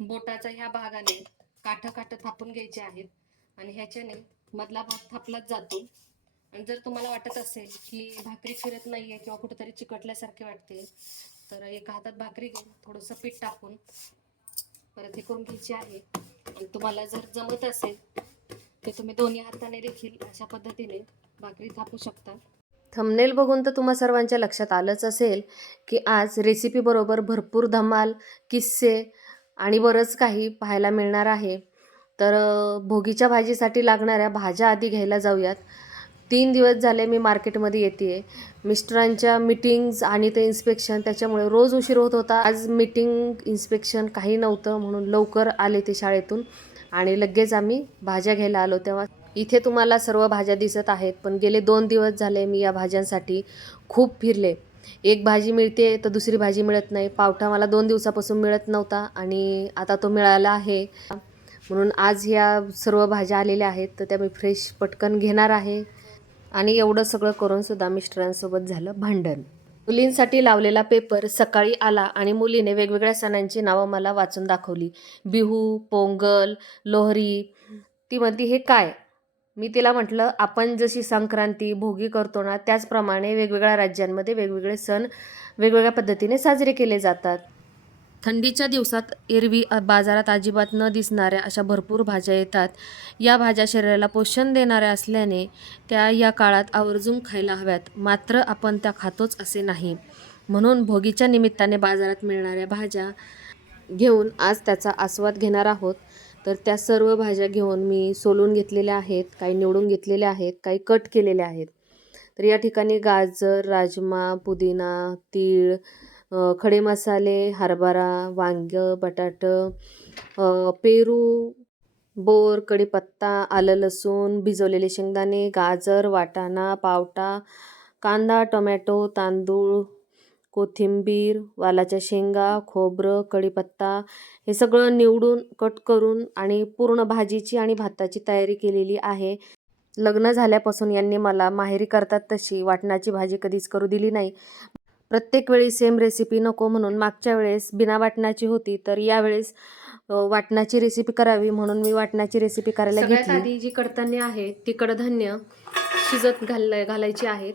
बोटाच्या ह्या भागाने काठ थापून घ्यायचे आहेत आणि ह्याच्याने मधला भाग थापलाच जातो. आणि जर तुम्हाला वाटत असेल की भाकरी फिरत नाहीये किंवा कुठेतरी चिकटल्यासारखे वाटते, तर एका हातात भाकरी घेऊन थोडंसं पीठ टाकून परत हे करून घ्यायची आहे. आणि तुम्हाला जर जमत असेल ते तुम्ही दोन्ही हाताने देखील अशा पद्धतीने भाकरी थापू शकता. थंबनेल बघून तर तुम्हा सर्वांच्या लक्षात आलंच असेल की आज रेसिपी बरोबर भरपूर धमाल, किस्से आणि बरंच काही पाहायला मिळणार आहे. तर भोगीच्या भाजीसाठी लागणाऱ्या भाज्या आधी घ्यायला जाऊयात. 3 दिवस झाले मी मार्केटमध्ये येते. मिस्टरांच्या मीटिंग्स आणि ते इन्स्पेक्शन त्याच्यामुळे रोज उशीर होत होता. आज मीटिंग, इन्स्पेक्शन काही नव्हतं म्हणून लवकर आले ते शाळेतून आणि लगेच आम्ही भाज्या घ्यायला आलो. तेव्हा इथे तुम्हाला सर्व भाज्या दिसत आहेत, पण गेले 2 दिवस झाले मी या भाज्यांसाठी खूप फिरले. एक भाजी मिळते तर दुसरी भाजी मिळत नाही. पावटा मला 2 दिवसापासून मिळत नव्हता आणि आता तो मिळाला आहे. म्हणून आज ह्या सर्व भाज्या आलेल्या आहेत, तर त्या मी फ्रेश पटकन घेणार आहे. आणि एवढं सगळं करून सुद्धा मिस्टरांसोबत झालं भांडण. मुलींसाठी लावलेला पेपर सकाळी आला आणि मुलीने वेगवेगळ्या सणांची नावं मला वाचून दाखवली. बिहू, पोंगल, लोहरी. ती म्हणती हे काय? मी तिला म्हटलं आपण जशी संक्रांती, भोगी करतो ना, त्याचप्रमाणे वेगवेगळ्या राज्यांमध्ये वेगवेगळे सण वेगवेगळ्या पद्धतीने साजरे केले जातात. थंडीच्या दिवसात एरवी बाजारात अजिबात न दिसणाऱ्या अशा भरपूर भाज्या येतात. या भाज्या शरीराला पोषण देणाऱ्या असल्याने त्या या काळात आवर्जून खायला हव्यात. मात्र आपण त्या खातोच असे नाही. म्हणून भोगीच्या निमित्ताने बाजारात मिळणाऱ्या भाज्या घेऊन आज त्याचा आस्वाद घेणार आहोत. तर त्या सर्व भाज्या घेऊन मी सोलून घेतलेल्या आहेत, काही निवडून घेतलेल्या आहेत, काही कट केलेल्या आहेत. तर या ठिकाणी गाजर, राजमा, पुदिना, तीळ, खडे मसाले, हरभरा, वांगं, बटाटं, पेरू, बोर, कढीपत्ता, आलं लसूण, भिजवलेले शेंगदाणे, गाजर, वाटाणा, पावटा, कांदा, टोमॅटो, तांदूळ, कोथिंबीर, वालाच्या शेंगा, खोबरं, कढीपत्ता हे सगळं निवडून कट करून आणि पूर्ण भाजीची आणि भाताची तयारी केलेली आहे. लग्न झाल्यापासून यांनी मला माहेरी करतात तशी वाटणाची भाजी कधीच करू दिली नाही. प्रत्येक वेळी सेम रेसिपी नको म्हणून मागच्या वेळेस बिना वाटणाची होती, तर यावेळेस वाटणाची रेसिपी करावी म्हणून मी वाटणाची रेसिपी करायला घेतली. सगळ्यात आधी जी कडधान्य आहेत ती कडधान्य शिजत घालायची आहेत,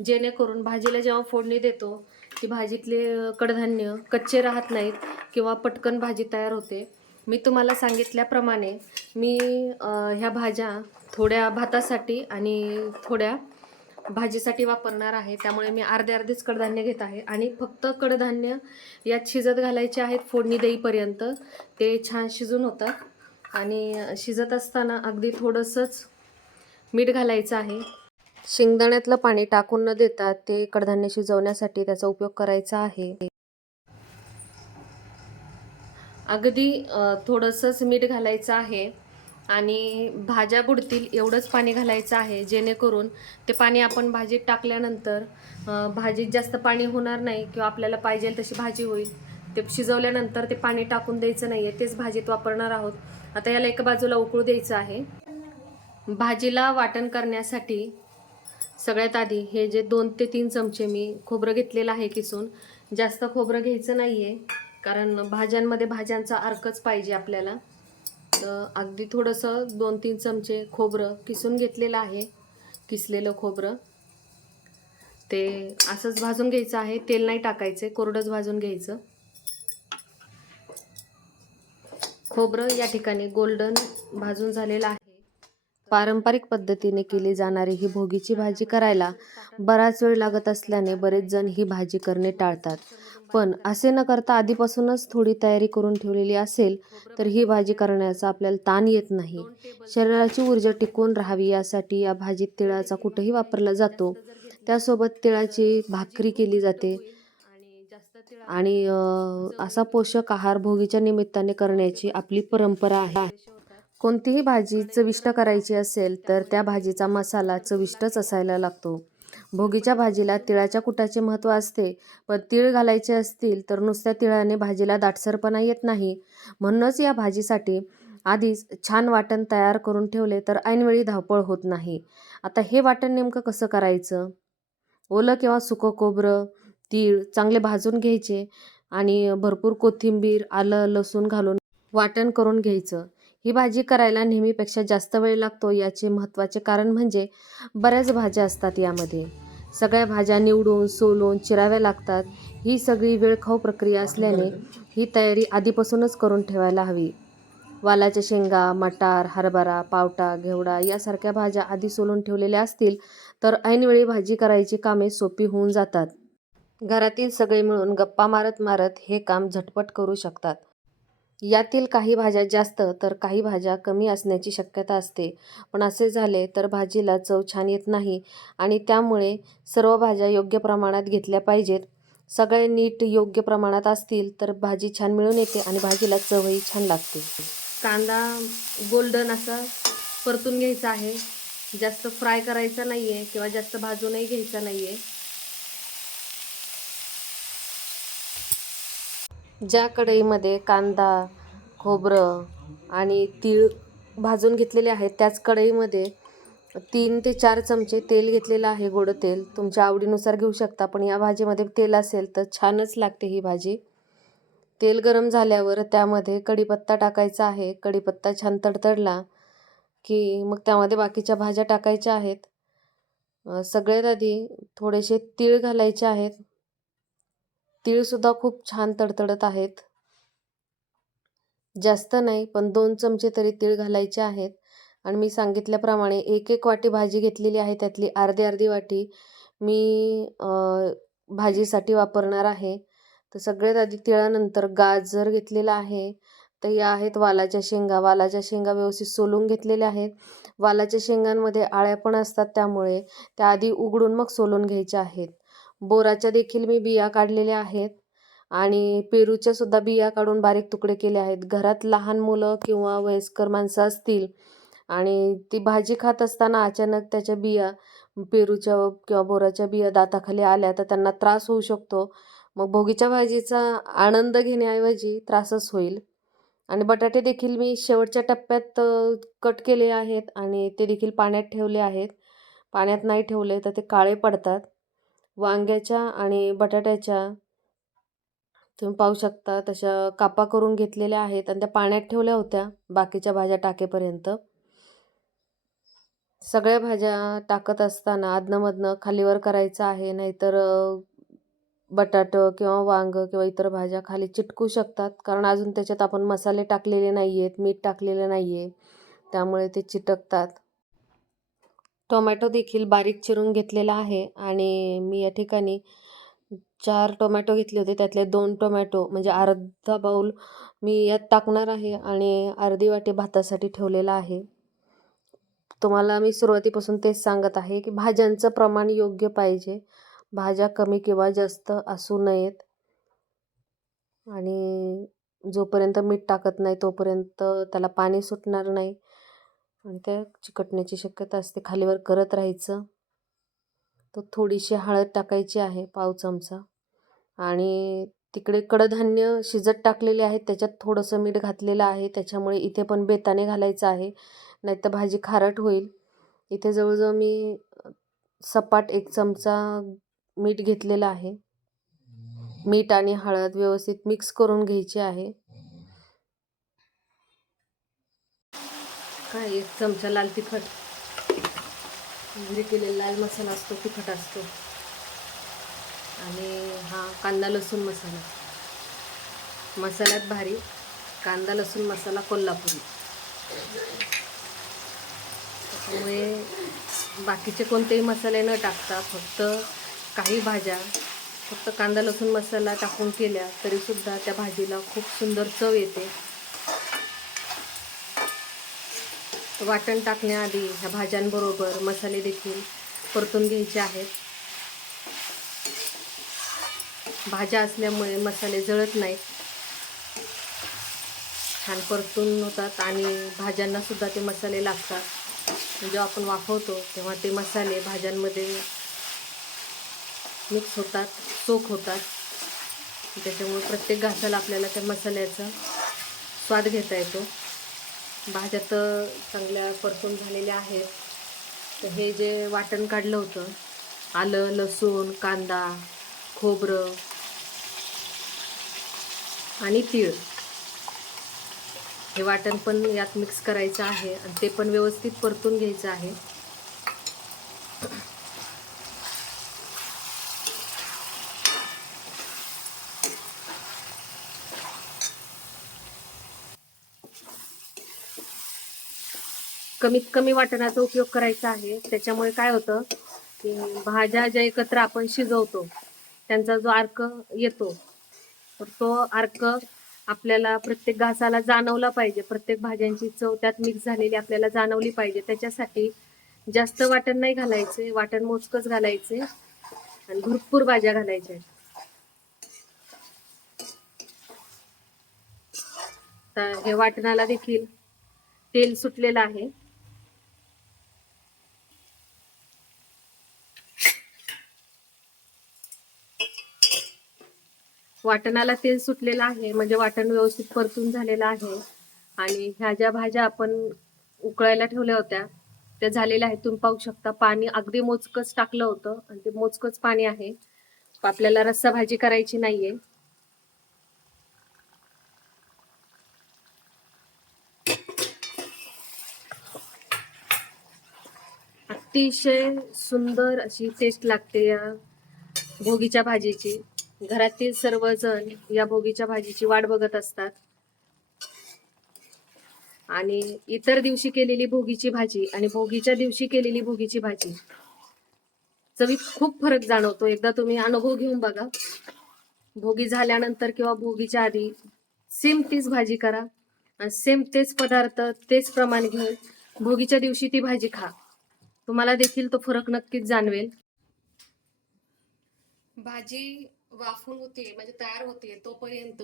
जेणेकरून भाजीला जेव्हा फोडणी देतो ती भाजीतले कडधान्य कच्चे राहत नाहीत किंवा पटकन भाजी तयार होते. मी तुम्हाला सांगितल्याप्रमाणे मी ह्या भाज्या थोड्या भातासाठी आणि थोड्या भाजीसाठी वापरणार आहे. त्यामुळे मी अर्धेच कडधान्य घेत आहे आणि फक्त कडधान्य यात शिजत घालायचे आहेत फोडणी देईपर्यंत. ते छान शिजून होतात आणि शिजत असताना अगदी थोडंसंच मीठ घालायचं आहे. शेंगदाण्यातलं पाणी टाकून न देता ते कडधान्य शिजवण्यासाठी त्याचा उपयोग करायचा आहे. अगदी थोडंसंच मीठ घालायचं आहे आणि भाज्या बुडतील एवढंच पाणी घालायचं आहे, जेणेकरून ते पाणी आपण भाजीत टाकल्यानंतर भाजीत जास्त पाणी होणार नाही किंवा आपल्याला पाहिजे तशी भाजी होईल. ते शिजवल्यानंतर ते पाणी टाकून द्यायचं नाही आहे, तेच भाजीत वापरणार आहोत. आता याला एका बाजूला उकळू द्यायचं आहे. भाजीला वाटण करण्यासाठी सगळ्यात आधी हे जे 2 ते 3 चमचे मी खोबरं घेतलेलं आहे किसून. जास्त खोबरं घ्यायचं नाही आहे, कारण भाज्यांमध्ये भाज्यांचा अर्कच पाहिजे आपल्याला. तर अगदी थोडंसं 2-3 चमचे खोबरं किसून घेतलेलं आहे. किसलेलं खोबरं ते असंच भाजून घ्यायचं आहे, तेल नाही टाकायचं, कोरडंच भाजून घ्यायचं. खोबरं या ठिकाणी गोल्डन भाजून झालेलं आहे. पारंपरिक पद्धतीने केली जाणारी ही भोगीची भाजी करायला बराच वेळ लागत असल्याने बरेच जण ही भाजी करणे टाळतात. पण असे न करता आधीपासूनच थोडी तयारी करून ठेवलेली असेल तर ही भाजी करण्याचा आपल्याला ताण येत नाही. शरीराची ऊर्जा टिकून राहावी यासाठी या भाजीत तिळाचा कुटही वापरला जातो. त्यासोबत तिळाची भाकरी केली जाते आणि असा पोषक आहार भोगीच्या निमित्ताने करण्याची आपली परंपरा आहे. कोणतीही भाजी चविष्ट करायची असेल तर त्या भाजीचा मसाला चविष्टच असायला लागतो. भोगीच्या भाजीला तिळाच्या कुटाचे महत्त्व असते, पण तीळ घालायचे असतील तर नुसत्या तिळाने भाजीला दाटसरपणा येत नाही. म्हणूनच या भाजीसाठी आधीच छान वाटण तयार करून ठेवले तर ऐनवेळी धावपळ होत नाही. आता हे वाटण नेमकं कसं करायचं? ओलं किंवा सुकं खोबरं, तीळ चांगले भाजून घ्यायचे आणि भरपूर कोथिंबीर, आलं, लसूण घालून वाटण करून घ्यायचं. ही भाजी करायला नेहमीपेक्षा जास्त वेळ लागतो. याचे महत्त्वाचे कारण म्हणजे बऱ्याच भाज्या असतात यामध्ये. सगळ्या भाज्या निवडून, सोलून, चिराव्या लागतात. ही सगळी वेळखाऊ प्रक्रिया असल्याने ही तयारी आधीपासूनच करून ठेवायला हवी. वालाच्या शेंगा, मटार, हरभरा, पावटा, घेवडा यासारख्या भाज्या आधी सोलून ठेवलेल्या असतील तर ऐनवेळी भाजी करायची कामे सोपी होऊन जातात. घरातील सगळे मिळून गप्पा मारत मारत हे काम झटपट करू शकतात. यातील काही भाज्या जास्त तर काही भाज्या कमी असण्याची शक्यता असते. पण असे झाले तर भाजीला चव छान येत नाही आणि त्यामुळे सर्व भाज्या योग्य प्रमाणात घेतल्या पाहिजेत. सगळे नीट योग्य प्रमाणात असतील तर भाजी छान मिळून येते आणि भाजीला चवही छान लागते. कांदा गोल्डन असा परतून घ्यायचा आहे. जास्त फ्राय करायचा नाही आहे किंवा जास्त भाजूनही घ्यायचा नाही आहे. ज्या कढईमध्ये कांदा, खोबरं आणि तीळ भाजून घेतलेले आहेत त्याच कढईमध्ये 3 ते 4 चमचे तेल घेतलेलं आहे. गोड तेल तुमच्या आवडीनुसार घेऊ शकता, पण या भाजीमध्ये तेल असेल तर छानच लागते ही भाजी. तेल गरम झाल्यावर त्यामध्ये कढीपत्ता टाकायचा आहे. कढीपत्ता छान तडतडला की मग त्यामध्ये बाकीच्या भाज्या टाकायच्या आहेत. सगळ्यात आधी थोडेसे तीळ घालायचे आहेत. तीळसुद्धा खूप छान तडतडत आहेत. जास्त नाही पण 2 चमचे तरी तीळ घालायचे आहेत. आणि मी सांगितल्याप्रमाणे 1-1 वाटी भाजी घेतलेली आहे. त्यातली अर्धी वाटी मी भाजीसाठी वापरणार आहे. तर सगळ्यात आधी तिळानंतर गाजर घेतलेला आहे. तर या आहेत वालाच्या शेंगा. वालाच्या शेंगा व्यवस्थित सोलून घेतलेल्या आहेत. वालाच्या शेंगांमध्ये आळ्या पण असतात त्यामुळे त्या आधी उघडून मग सोलून घ्यायच्या आहेत. बोराच्या देखील मी बिया काढलेल्या आहेत आणि पेरूच्या सुद्धा बिया काढून बारीक तुकडे केले आहेत. घरात लहान मुलं किंवा वयस्कर माणसं असतील आणि ती भाजी खात असताना अचानक त्याच्या बिया पेरूच्या किंवा बोराच्या बिया दाताखाली आल्या तर त्यांना त्रास होऊ शकतो. मग भोगीच्या भाजीचा आनंद घेण्याऐवजी त्रासच होईल. आणि बटाटे देखील मी शेवटच्या टप्प्यात कट केले आहेत आणि ते देखील पाण्यात ठेवले आहेत. पाण्यात नाही ठेवले तर ते काळे पडतात. वांग्याच्या आणि बटाट्याच्या तुम्ही पाहू शकता तशा कापा करून घेतलेल्या आहेत आणि त्या पाण्यात ठेवल्या होत्या बाकीच्या भाज्या टाकेपर्यंत. सगळ्या भाज्या टाकत असताना अधनं-मधनं खालीवर करायचं आहे, नाहीतर बटाटं किंवा वांगं किंवा इतर भाज्या खाली चिटकू शकतात. कारण अजून त्याच्यात आपण मसाले टाकलेले नाही आहेत, मीठ टाकलेलं नाही आहे, त्यामुळे ते चिटकतात. टोमॅटो देखील बारीक चिरून घेतलेला आहे आणि मी या ठिकाणी 4 टोमॅटो घेतले होते. त्यातले 2 टोमॅटो म्हणजे अर्धा बाऊल मी यात टाकणार आहे आणि अर्धी वाटी भातासाठी ठेवलेला आहे. तुम्हाला मी सुरुवातीपासून तेच सांगत आहे की भाज्यांचं प्रमाण योग्य पाहिजे. भाज्या कमी किंवा जास्त असू नयेत आणि जोपर्यंत मीठ टाकत नाही तोपर्यंत त्याला पाणी सुटणार नाही आणि त्या चिकटण्याची शक्यता असते. खालीवर करत राहायचं. तर थोडीशी हळद टाकायची आहे, पाव चमचा. आणि तिकडे कडधान्य शिजत टाकलेले आहेत, त्याच्यात थोडंसं मीठ घातलेलं आहे. त्याच्यामुळे इथे पण बेताने घालायचं आहे, नाहीतर भाजी खारट होईल. इथे जवळजवळ मी सपाट 1 चमचा मीठ घेतलेलं आहे. मीठ आणि हळद व्यवस्थित मिक्स करून घ्यायची आहे. काय 1 चमचा लाल तिखट, घरी केलेला लाल मसाला असतो, तिखट असतो. आणि हा कांदा लसूण मसाला. मसाल्यात भारी कांदा लसूण मसाला कोल्हापुरी. त्यामुळे बाकीचे कोणतेही मसाले न टाकता फक्त काही भाज्या फक्त कांदा लसूण मसाला टाकून केल्या तरीसुद्धा त्या भाजीला खूप सुंदर चव येते. वाटण टाकण्याआधी ह्या भाज्यांबरोबर मसाले देखील परतून घ्यायचे आहेत. भाज्या असल्यामुळे मसाले जळत नाहीत, छान परतून होतात आणि भाज्यांना सुद्धा ते मसाले लागतात. जेव्हा आपण वाफवतो तेव्हा ते मसाले भाज्यांमध्ये मिक्स होतात, सोक होतात. त्याच्यामुळे प्रत्येक घासाला आपल्याला त्या मसाल्याचा स्वाद घेता येतो. भाज्या तर चांगल्या परतून झालेल्या आहेत. तर हे जे वाटण काढलं होतं, आलं, लसूण, कांदा, खोबरं आणि तीळ, हे वाटण पण यात मिक्स करायचं आहे आणि ते पण व्यवस्थित परतून घ्यायचं आहे. कमीत कमी वाटणाचा उपयोग करायचा आहे. त्याच्यामुळे काय होतं की भाज्या ज्या एकत्र आपण शिजवतो त्यांचा जो अर्क येतो तर तो अर्क आपल्याला प्रत्येक घासाला जाणवला पाहिजे. प्रत्येक भाज्यांची चव त्यात मिक्स झालेली आपल्याला जाणवली पाहिजे. त्याच्यासाठी जास्त वाटण नाही घालायचे, वाटण मोजकच घालायचे आणि भरपूर भाज्या घालायच्या. तर हे वाटणाला देखील तेल सुटलेलं आहे. वाटणाला तेल सुटलेलं आहे म्हणजे वाटण व्यवस्थित परतून झालेलं आहे. आणि ह्या ज्या भाज्या आपण उकळायला ठेवल्या होत्या त्या झालेल्या आहेत. तुम्ही पाहू शकता पाणी अगदी मोजकच टाकलं होतं आणि ते मोजकच पाणी आहे. आपल्याला रस्सा भाजी करायची नाहीये. अतिशय सुंदर अशी टेस्ट लागते या भोगीच्या भाजीची. घरातील सर्वजण या भोगीच्या भाजीची वाट बघत असतात. आणि इतर दिवशी केलेली भोगीची भाजी आणि भोगीच्या दिवशी केलेली भोगीची भाजी चवीत खूप फरक जाणवतो. एकदा तुम्ही अनुभव घेऊन बघा. भोगी झाल्यानंतर किंवा भोगीच्या आधी सेम तीच भाजी करा आणि सेम तेच पदार्थ तेच प्रमाण घेऊन भोगीच्या दिवशी ती भाजी खा. तुम्हाला देखील तो फरक नक्कीच जाणवेल. भाजी वाफून होते म्हणजे तयार होते तोपर्यंत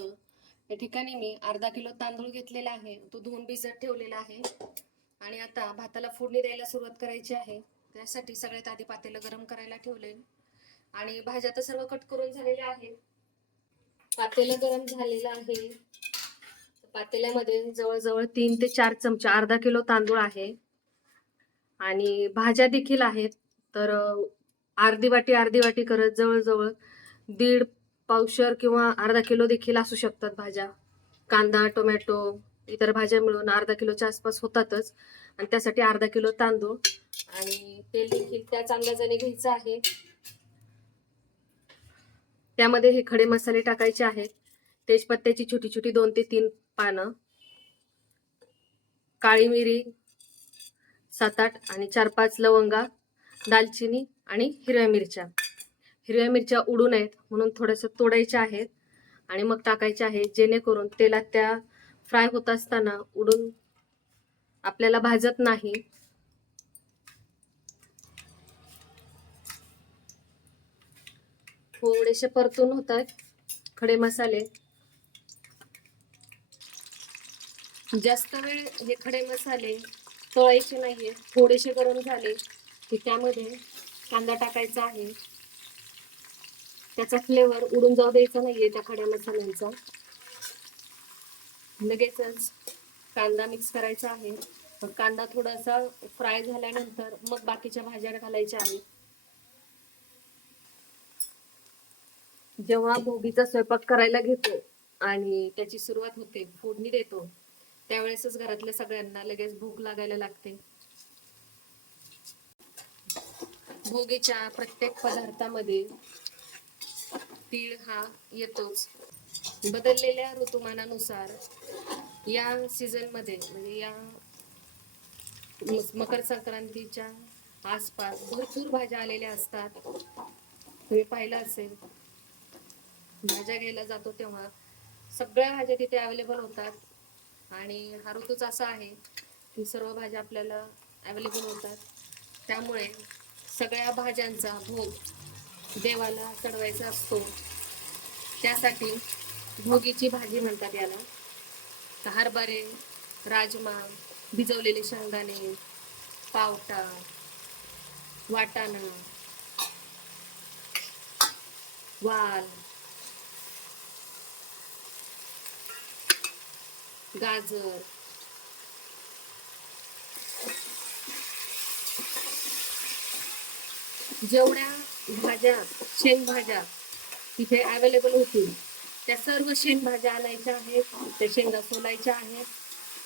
या ठिकाणी मी अर्धा किलो तांदूळ घेतलेला आहे. तो धुवून भिजत ठेवलेला आहे. आणि आता भाताला फोडणी द्यायला सुरुवात करायची आहे. त्यासाठी सगळ्यात आधी पातेलं गरम करायला ठेवले आणि भाज्या तर सर्व कट करून झालेल्या आहेत. पातेलं गरम झालेलं आहे. पातेल्यामध्ये जवळजवळ 3 ते 4 चमचे, अर्धा किलो तांदूळ आहे आणि भाज्या देखील आहेत. तर अर्धी वाटी करत जवळजवळ 1.5 पावशर किंवा अर्धा किलो देखील असू शकतात भाज्या. कांदा, टोमॅटो, इतर भाज्या मिळून अर्धा किलोच्या आसपास होतातच. आणि त्यासाठी अर्धा किलो तांदूळ आणि तेल देखील त्याच अंदाजाने घ्यायचं आहे. त्यामध्ये हे खडे मसाले टाकायचे आहेत. तेजपत्त्याची छोटी छोटी 2 ते 3 पानं, काळी मिरी 7-8 आणि 4-5 लवंगा, दालचिनी आणि हिरव्या मिरच्या. हिरव्या मिरच्या उडू नयेत म्हणून थोडंसं तोडायच्या आहेत आणि मग टाकायच्या आहेत, जेणेकरून तेलात त्या फ्राय होत असताना उडून आपल्याला भाजत नाही. थोडेसे परतून होतात खडे मसाले. जास्त वेळ हे खडे मसाले तळायचे नाहीये. थोडेसे गरम झाले की त्यामध्ये कांदा टाकायचा आहे. त्याचा फ्लेवर उडून जाऊ द्यायचा नाहीये त्या खड्या मसाल्यांचा. लगेचच कांदा मिक्स करायचा आहे. कांदा थोडासा फ्राय झाल्यानंतर मग बाकीच्या भाज्या घालायच्या आहेत. जेव्हा भोगीचा स्वयंपाक करायला घेतो आणि त्याची सुरुवात होते, फोडणी देतो, त्यावेळेसच घरातल्या सगळ्यांना लगेच भूक लागायला लागते. भोगीच्या प्रत्येक पदार्थामध्ये तीळ हा येतोच. बदललेल्या ऋतुमानानुसार या सीझन मध्ये म्हणजे या मकर संक्रांतीच्या आसपास भरपूर भाज्या आलेल्या असतात. तुम्ही पाहिलं असेल, भाज्या घ्यायला जातो तेव्हा सगळ्या भाज्या तिथे अवेलेबल होतात. आणि हा ऋतूच असा आहे की सर्व भाज्या आपल्याला अवेलेबल होतात. त्यामुळे सगळ्या भाज्यांचा भोग देवाला चढवायचा असतो. त्यासाठी भोगीची भाजी म्हणतात याला. हरभरे, राजमा, भिजवलेले शेंगदाणे, पावटा, वाटाणा, वाल, गाजर, जेवढ्या भाज्या शेंगभाज्या तिथे अवेलेबल होतील त्या सर्व शेंगभाज्या आणायच्या आहेत. त्या शेंगा सोलायच्या आहेत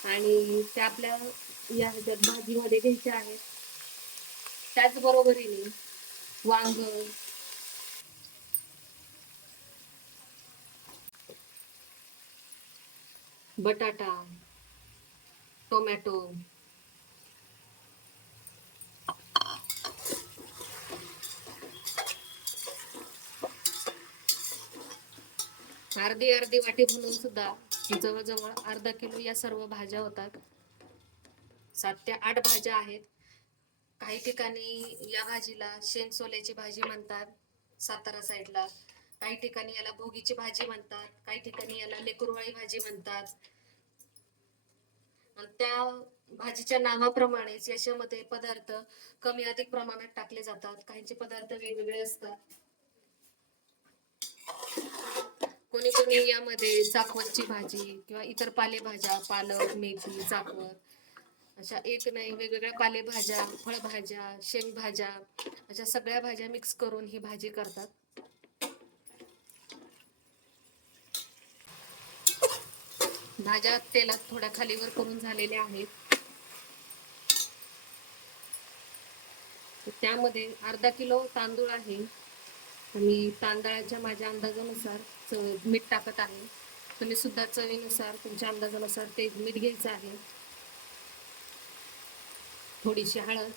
आणि त्या आपल्या या ह्याच्यात भाजीमध्ये घ्यायच्या आहेत. त्याच बरोबरीने वांग, बटाटा, टोमॅटो, अर्धी अर्धी वाटी म्हणून सुद्धा जवळजवळ अर्धा किलो या सर्व भाज्या होतात. 7 ते 8 भाज्या आहेत. काही ठिकाणी या भाजीला शेंग सोल्याची भाजी म्हणतात सातारा साईडला. काही ठिकाणी याला भोगीची भाजी म्हणतात, काही ठिकाणी याला लेकुरवाळी भाजी म्हणतात. आणि त्या भाजीच्या नावाप्रमाणेच याच्यामध्ये पदार्थ कमी अधिक प्रमाणात टाकले जातात. काहींचे पदार्थ वेगवेगळे असतात. कोणी कोणी यामध्ये चाकवतची भाजी किंवा इतर पालेभाज्या, पालक, मेथी, चाकवत अशा एक नाही वेगवेगळ्या पालेभाज्या, फळभाज्या, शेंगभाज्या अशा सगळ्या भाज्या मिक्स करून ही भाजी करतात. भाज्या तेलात थोड्या खालीवर करून झालेल्या आहेत. त्यामध्ये अर्धा किलो तांदूळ आहे आणि तांदळाच्या माझ्या अंदाजानुसार मीठ टाकत आहे. तुम्ही सुद्धा चवीनुसार तुमच्या अंदाजानुसार ते मीठ घ्यायचं आहे. थोडीशी हळद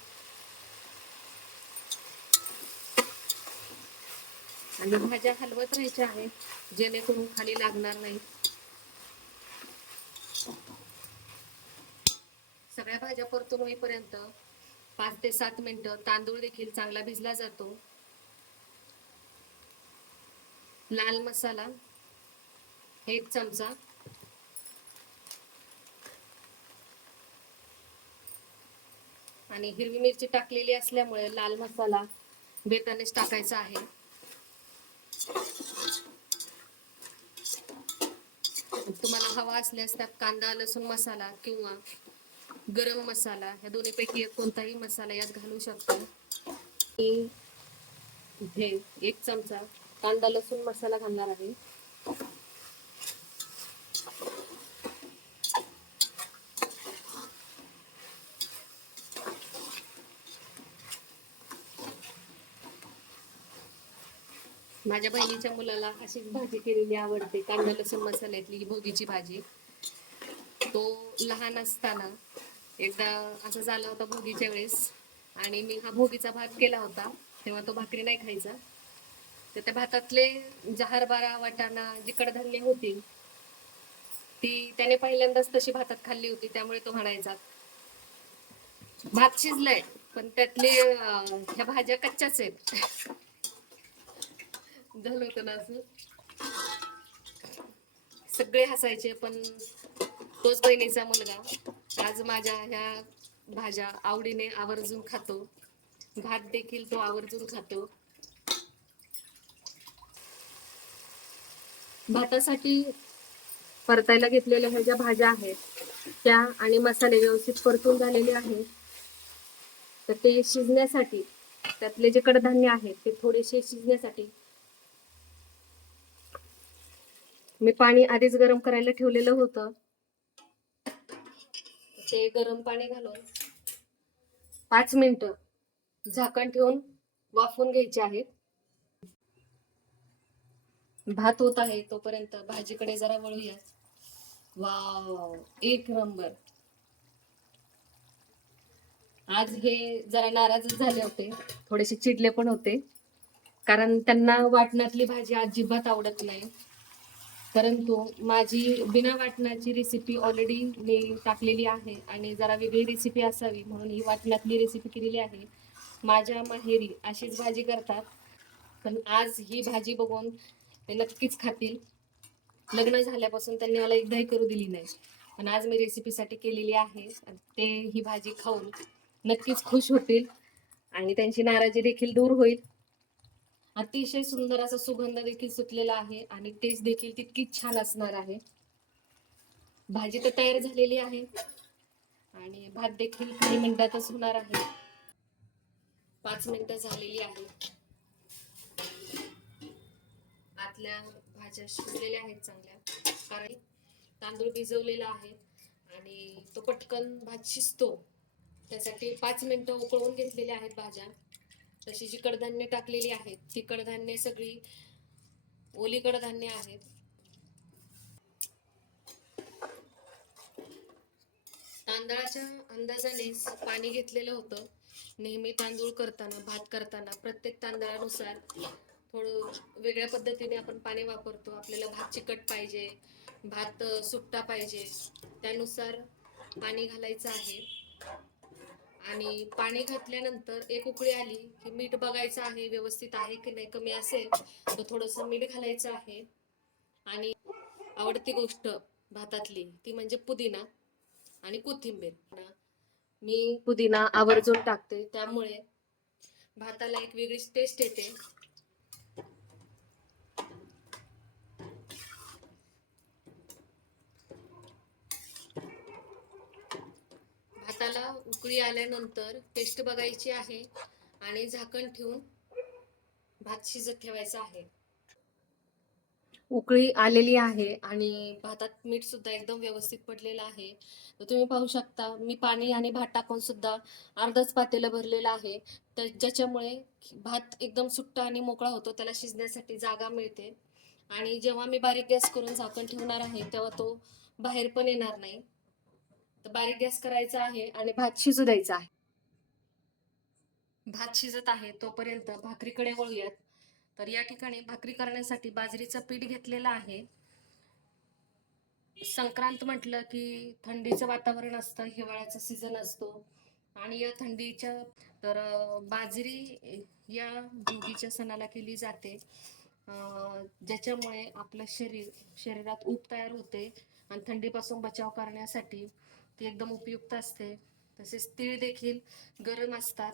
आणि भाज्या हलवत राहायच्या आहेत जेणेकरून खाली लागणार नाही. सगळ्या भाज्या परतून होईपर्यंत 5 ते 7 मिनिटं तांदूळ देखील चांगला भिजला जातो. लाल मसाला 1 चमचा, आणि हिरवी मिरची टाकलेली असल्यामुळे लाल मसाला बेतानेच टाकायचा आहे. तुम्हाला हवा असल्यास त्यात कांदा लसूण मसाला किंवा गरम मसाला या दोन्हीपैकी कोणताही मसाला यात घालू शकता. इथे 1 चमचा कांदा लसूण मसाला घालणार आहे. माझ्या बहिणीच्या मुलाला अशीच भाजी केलेली आवडते, कांदा लसूण मसाल्यातली भोगीची भाजी. तो लहान असताना एकदा असं झालं होतं भोगीच्या वेळेस, आणि मी हा भोगीचा भात केला होता. तेव्हा तो भाकरी नाही खायचा. तर त्या भातातले हरभरा, वाटाणा जी कडधान्य होती ती त्याने पहिल्यांदाच तशी भातात खाल्ली होती. त्यामुळे तो म्हणायचा भात शिजलाय पण त्यातले ह्या भाज्या कच्च्याच आहेत. झालं होतं ना असं. सगळे हसायचे, पण तोच बहिणीचा मुलगा आज माझ्या ह्या भाज्या आवडीने आवर्जून खातो. भात देखील तो आवर्जून खातो. भातासाठी परतायला घेतलेल्या ह्या ज्या भाज्या आहेत त्या आणि मसाले व्यवस्थित परतून झालेले आहेत. तर ते शिजण्यासाठी त्यातले जे कडधान्य आहेत ते थोडेसे शिजण्यासाठी मी पाणी आधीच गरम करायला ठेवलेलं होतं. ते गरम पाणी घालून 5 मिनिटं झाकण ठेवून वाफवून घ्यायचे आहेत. भात होत आहे तोपर्यंत भाजीकडे जरा वळूया. Wow, 1 number. आज हे जरा नाराजच झाले होते, थोडेसे चिडले पण होते, कारण त्यांना वाटणातली भाजी अजिबात आवडत नाही. परंतु माझी बिना वाटणाची रेसिपी ऑलरेडी मी टाकलेली आहे आणि जरा वेगळी रेसिपी असावी म्हणून ही वाटणातली रेसिपी केलेली आहे. माझ्या माहेरी अशीच भाजी करतात, पण आज ही भाजी बघून ते नक्कीच खातील. लग्न झाल्यापासून त्यांनी मला एकदाही करू दिली नाही, पण आज मी रेसिपीसाठी केलेली आहे. ते ही भाजी खाऊन नक्कीच खुश होतील आणि त्यांची नाराजी देखील दूर होईल. अतिशय सुंदर असा सुगंध देखील सुटलेला आहे आणि टेस्ट देखील तितकीच छान असणार आहे. भाजी तर तयार झालेली आहे आणि भात देखील काही मिनिटातच होणार आहे. 5 मिनिटं झालेली आहेत. आतल्या भाज्या शिजलेल्या आहेत चांगल्या, कारण तांदूळ भिजवलेला आहे आणि तो पटकन भात शिजतो. त्यासाठी 5 मिनिटं उकळवून घेतलेल्या आहेत भाज्या. तशी जी कडधान्य टाकलेली आहेत ती कडधान्य सगळी ओली कडधान्य आहेत. तांदळाच्या अंदाजानेच पाणी घेतलेलं होतं. नेहमी तांदूळ करताना, भात करताना प्रत्येक तांदळानुसार थोडं वेगळ्या पद्धतीने आपण पाणी वापरतो. आपल्याला भात चिकट पाहिजे, भात सुट्टा पाहिजे, त्यानुसार पाणी घालायचं आहे. आणि पाणी घातल्यानंतर एक उकळी आली की मीठ बघायचं आहे व्यवस्थित आहे की नाही. कमी असेल तर थोडंसं मीठ घालायचं आहे. आणि आवडती गोष्ट भातातली ती म्हणजे पुदिना आणि कोथिंबीर. मी पुदिना आवर्जून टाकते, त्यामुळे भाताला एक वेगळीच टेस्ट येते. भाताला उकळी आल्यानंतर टेस्ट बघायची आहे आणि झाकण ठेवून भात शिजत ठेवायचा आहे. उकळी आलेली आहे आणि भातात मीठ सुद्धा एकदम व्यवस्थित पडलेलं आहे. तर तुम्ही पाहू शकता, मी पाणी आणि भात टाकून सुद्धा अर्धच पातेलं भरलेलं आहे. तर ज्याच्यामुळे भात एकदम सुट्टा आणि मोकळा होतो, त्याला शिजण्यासाठी जागा मिळते. आणि जेव्हा मी बारीक गॅस करून झाकण ठेवणार आहे तेव्हा तो बाहेर पण येणार नाही. तर बारीक गॅस करायचा आहे आणि भात शिजू द्यायचा आहे. भात शिजत आहे तोपर्यंत भाकरीकडे वळूयात. तर या ठिकाणी भाकरी करण्यासाठी बाजरीचं पीठ घेतलेलं आहे. संक्रांत म्हटलं की थंडीचं वातावरण असतं, हिवाळ्याचा सीझन असतो आणि या थंडीच्या तर बाजरी या भोगीच्या सणाला केली जाते. ज्याच्यामुळे आपलं शरीरात ऊब तयार होते आणि थंडीपासून बचाव करण्यासाठी ती एकदम उपयुक्त असते. तसेच तीळ देखील गरम असतात.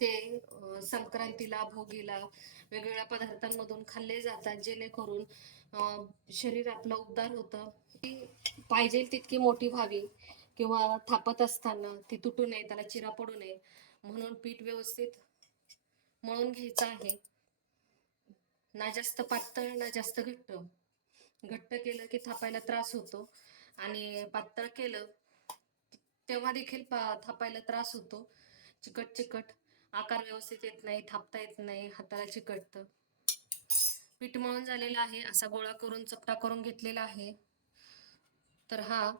ते संक्रांतीला, भोगीला वेगवेगळ्या पदार्थांमधून खाल्ले जातात, जेणेकरून शरीर आपलं उबदार होतं. ती पाहिजे तितकी मोठी व्हावी किंवा थापत असताना ती तुटू नये, त्याला चिरा पडू नये म्हणून पीठ व्यवस्थित मळून घ्यायचं आहे. ना जास्त पातळ ना जास्त घट्ट. घट्ट केलं की थापायला त्रास होतो आणि पातळ केलं तेव्हा देखील थापायला त्रास होतो. चिकट चिकट आकार व्यवस्थित येत नाही, थापता येत नाही, हाताला चिकटतं. पीठ मळून झालेलं आहे, असा गोळा करून चपटा करून घेतलेला आहे. तर हा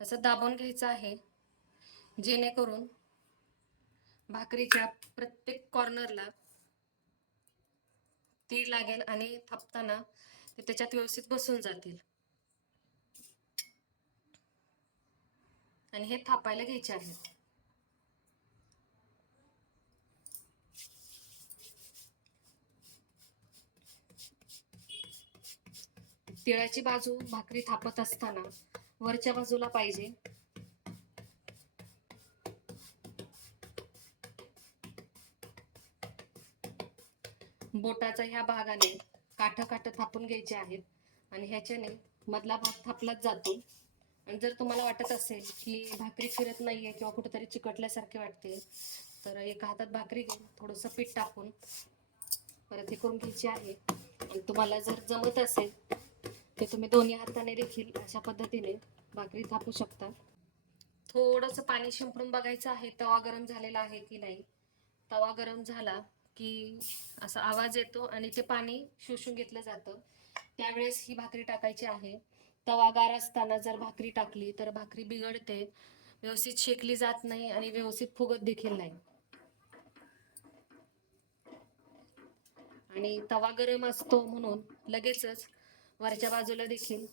असं दाबून घ्यायचा आहे, जेणेकरून भाकरीच्या प्रत्येक कॉर्नरला तीळ लागेल आणि थापताना ते त्याच्यात व्यवस्थित बसून जातील. आणि हे थापायला घ्यायचे आहेत. तिळाची बाजू भाकरी थापत असताना वरच्या बाजूला पाहिजे. बोटाच्या ह्या भागाने काठ काठ थापून घ्यायचे आहेत आणि ह्याच्याने मधला भाग थापलाच जातो. आणि जर तुम्हाला वाटत असेल की भाकरी फिरत नाहीये किंवा कुठेतरी चिकटल्यासारखे वाटते, तर एका हातात भाकरी घेऊन थोडंसं पीठ टाकून परत हे करून घ्यायची आहे. आणि तुम्हाला जर जमत असेल तर तुम्ही दोन्ही हाताने देखील अशा पद्धतीने भाकरी थापू शकता. थोडंसं पाणी शिंपडून बघायचं आहे तवा गरम झालेला आहे की नाही. तवा गरम झाला की असा आवाज येतो आणि ते पाणी शोषून घेतलं जातं. त्यावेळेस ही भाकरी टाकायची आहे. तवा गार असताना जर भाकरी टाकली तर भाकरी बिघडते, व्यवस्थित शेकली जात नाही आणि व्यवस्थित फुगत देखील नाही. आणि तवा गरम असतो म्हणून लगेचच वरच्या बाजूला देखील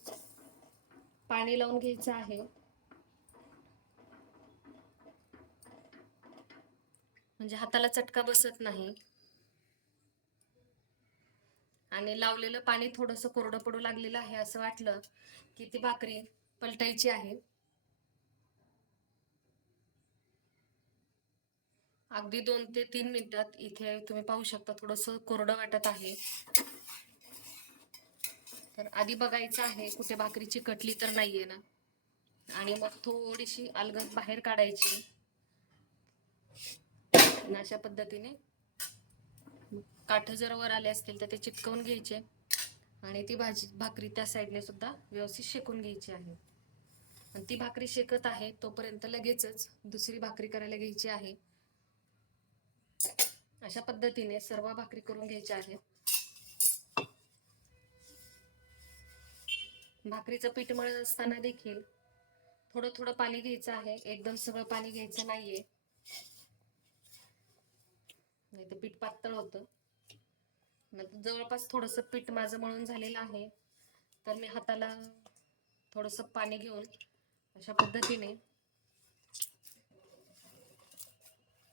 पाणी लावून घ्यायचं आहे, म्हणजे हाताला चटका बसत नाही. आणि लावलेलं पाणी थोडंसं कोरडं पडू लागलेलं आहे असं वाटलं की ती भाकरी पलटायची आहे. अगदी 2 ते 3 मिनिटात इथे तुम्ही पाहू शकता थोडंसं कोरडं वाटत आहे. तर आधी बघायचं आहे कुठे भाकरी चिकटली तर नाहीये ना. आणि मग थोडीशी अलगद बाहेर काढायची. अशा पद्धतीने काठ जर वर आले असतील तर ते चिटकवून घ्यायचे आणि ती भाकरी त्या साईडने सुद्धा व्यवस्थित शेकून घ्यायची आहे. आणि ती भाकरी शेकत आहे तोपर्यंत लगेचच दुसरी भाकरी करायला घ्यायची आहे. अशा पद्धतीने सर्व भाकरी करून घ्यायच्या आहेत. भाकरीचं पीठ मळत असताना देखील थोडं थोडं पाणी घ्यायचं आहे, एकदम सगळं पाणी घ्यायचं नाहीये, नाही तर पीठ पातळ होतं. जवळपास थोडस पीठ माझं मळून झालेलं आहे, तर मी हाताला थोडस पाणी घेऊन अशा पद्धतीने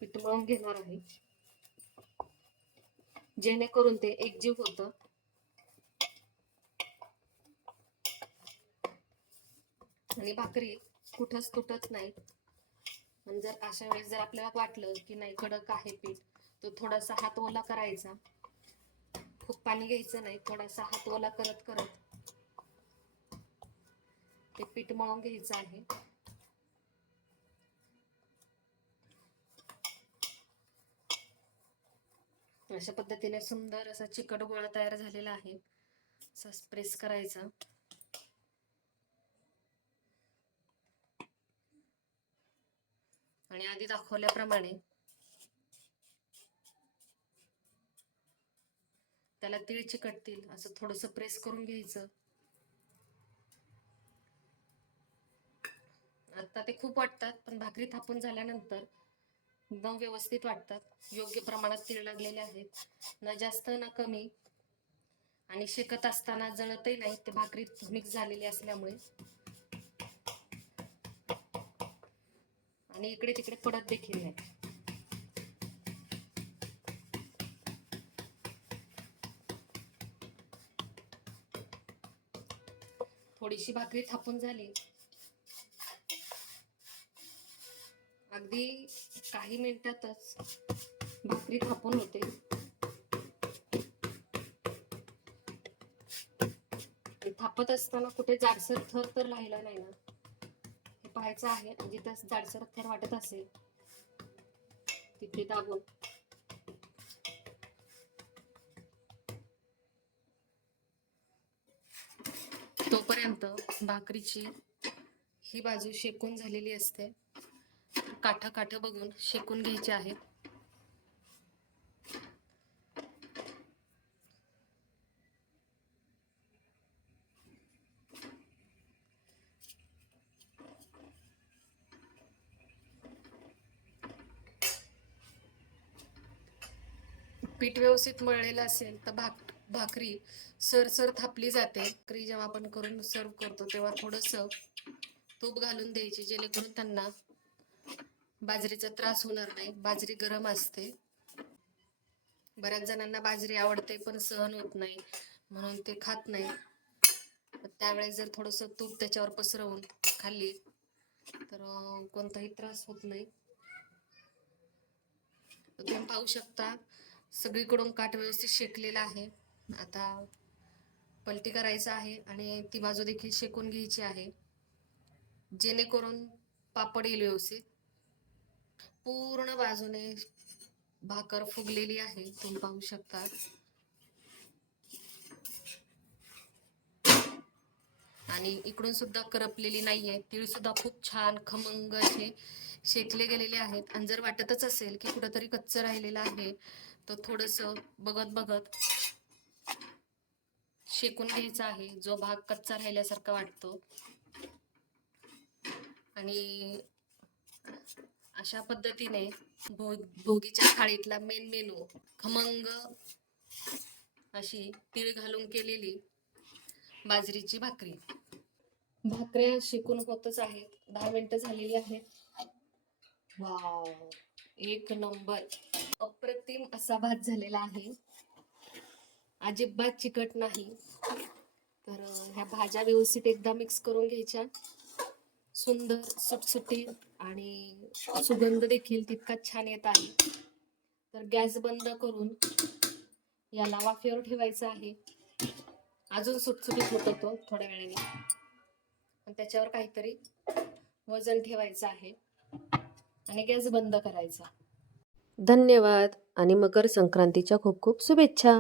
पीठ मळून घेणार आहे, जेणेकरून ते एकजीव होतं. आणि भाकरी कुठंच तुटत नाही. आणि जर अशा वेळेस जर आपल्याला वाटलं की नाही कडक आहे पीठ, तर थोडासा हात ओला करायचा, खूप पाणी घ्यायचं नाही, थोडासा हात ओला करत करत ते पीठ मळून घ्यायचं आहे. अशा पद्धतीने सुंदर असा चिकट गोळा तयार झालेला आहे. असा प्रेस करायचा. आणि आधी दाखवल्याप्रमाणे त्याला तीळ चिकटतील असं थोडस प्रेस करून घ्यायचं. आता ते खूप वाटतात, पण भाकरी थापून झाल्यानंतर एकदम व्यवस्थित वाटतात. योग्य प्रमाणात तीळ लागलेले आहेत, ना जास्त ना कमी. आणि शेकत असताना जळतही नाही, ते भाकरीत मिक्स झालेली असल्यामुळे. आणि इकडे तिकडे पडत देखील नाही. थोडीशी भाकरी थापून झाली, अगदी काही मिनिटातच भाकरी थापून होते. थापत असताना कुठे जाडसर थर तर राहिला नाही ना, हे पाहायचं आहे. जिथे जाडसर थर वाटत असेल तिथे दाबून तोपर्यंत भाकरीची ही बाजू शेकून झालेली असते. काठ बघून शेकून घ्यायचे आहेत. पीठ व्यवस्थित मळलेलं असेल तर भाकरी सरसर थापली जाते. भाकरी जेव्हा आपण करून सर्व करतो तेव्हा थोडस तूप घालून द्यायची, जेणेकरून त्यांना बाजरीचा त्रास होणार नाही. बाजरी गरम असते. बऱ्याच जणांना बाजरी आवडते पण सहन होत नाही, म्हणून ते खात नाही. त्यावेळेस जर थोडस तूप त्याच्यावर पसरवून खाल्ली तर कोणताही त्रास होत नाही. तुम्ही पाहू शकता सगळीकडून काठ व्यवस्थित शेकलेला आहे. आता पलटी करायचं आहे आणि ती बाजू देखील शेकून घ्यायची आहे, जेणेकरून पापड येईल व्यवस्थित. पूर्ण बाजूने भाकर फुगलेली आहे, तुम्ही पाहू शकता. आणि इकडून सुद्धा करपलेली नाहीये. तीळ सुद्धा खूप छान खमंग असे शेकले गेलेले आहेत. आणि जर वाटतच असेल की कुठंतरी कच्चं राहिलेलं आहे, तर थोडस बघत बघत शेकून घ्यायचा आहे, जो भाग कच्चा राहिल्यासारखा वाटतो. आणि अशा पद्धतीने भोगीच्या थाळीतला मेन मेनू खमंग अशी तीळ घालून केलेली बाजरीची भाकरी. भाकऱ्या शेकून होतच आहेत. 10 मिनिटं झालेली आहेत. वाव, एक नंबर, अप्रतिम असा भात झालेला आहे. अजिबात चिकट नाही. तर ह्या भाज्या व्यवस्थित एकदा मिक्स करून घ्यायच्या. सुंदर सुटसुटीत आणि सुगंध देखील तितकाच छान येत आहे. तर गॅस बंद करून याला वाफेवर ठेवायचं आहे. अजून सुटसुटीत होत होतो थोड्या वेळाने. त्याच्यावर काहीतरी वजन ठेवायचं आहे आणि गॅस बंद करायचा. धन्यवाद आणि मकर संक्रांतीच्या खूप खूप शुभेच्छा.